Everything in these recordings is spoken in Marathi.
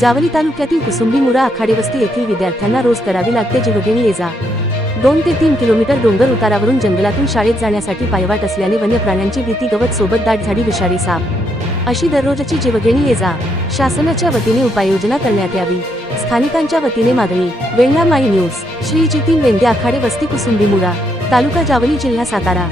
जावली तालुक्यातील कुसुंबीमुरा आखाडे वस्ती येथील विद्यार्थ्यांना रोज करावी लागते जीवघेणी ये जा 2 ते 3 किलोमीटर डोंगर उतारावरून जंगलातून शाळेत जाण्यासाठी पायवाट असल्याने वन्य प्राण्यांची भीती, गवत सोबत दाट झाडी, विषारी साप अशी दररोजची जीवघेणी ये जा शासनाच्या वतीने उपाययोजना करण्यात यावी, स्थानिकांच्या वतीने मागणी। वेंगा माई न्यूज, श्री जितीन वेंदे, आखाडे वस्ती, कुसुंबीमुरा, तालुका जावली, जिल्हा सातारा।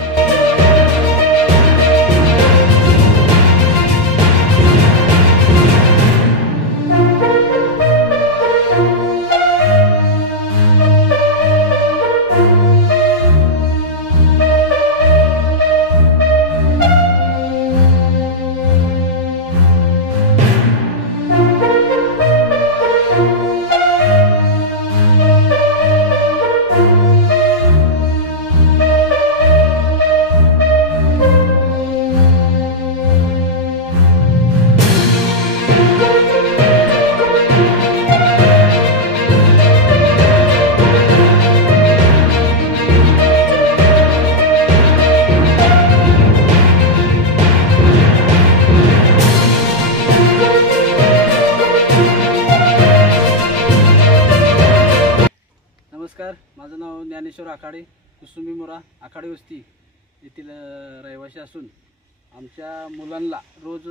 नमस्कार, माझं नाव ज्ञानेश्वर आखाडे, कुसुंबीमुरा आखाडे वस्ती येथील रहिवासी असून आमच्या मुलांना रोज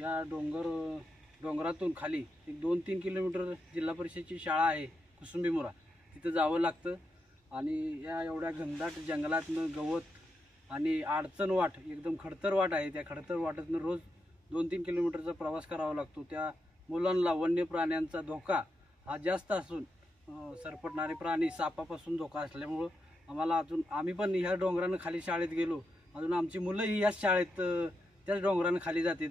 या डोंगरातून खाली एक 2-3 किलोमीटर जिल्हा परिषदेची शाळा आहे कुसुंबीमुरा, तिथं जावं लागतं। आणि या एवढ्या घनदाट जंगलातनं गवत आणि अडचण वाट, एकदम खडतर वाट आहे, त्या खडतर वाटेतनं रोज 2-3 किलोमीटरचा प्रवास करावा लागतो। त्या मुलांना वन्य प्राण्यांचा धोका हा जास्त असून सरपटणारे प्राणी, सापापासून धोका असल्यामुळं आम्हाला आम्ही पण ह्या डोंगरानं खाली शाळेत गेलो, अजून आमची मुलंही ह्याच शाळेत त्याच डोंगरानं खाली जाते।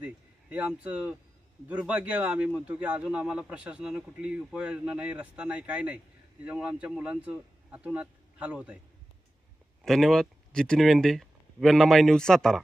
हे आमचं दुर्भाग्य आम्ही म्हणतो की अजून आम्हाला प्रशासनानं कुठली उपाययोजना नाही, रस्ता नाही, काय नाही, त्याच्यामुळे आमच्या मुलांचं आतूनात हाल होत आहे। धन्यवाद। जितीन वेंदे, वेंगा माई न्यूज, सातारा।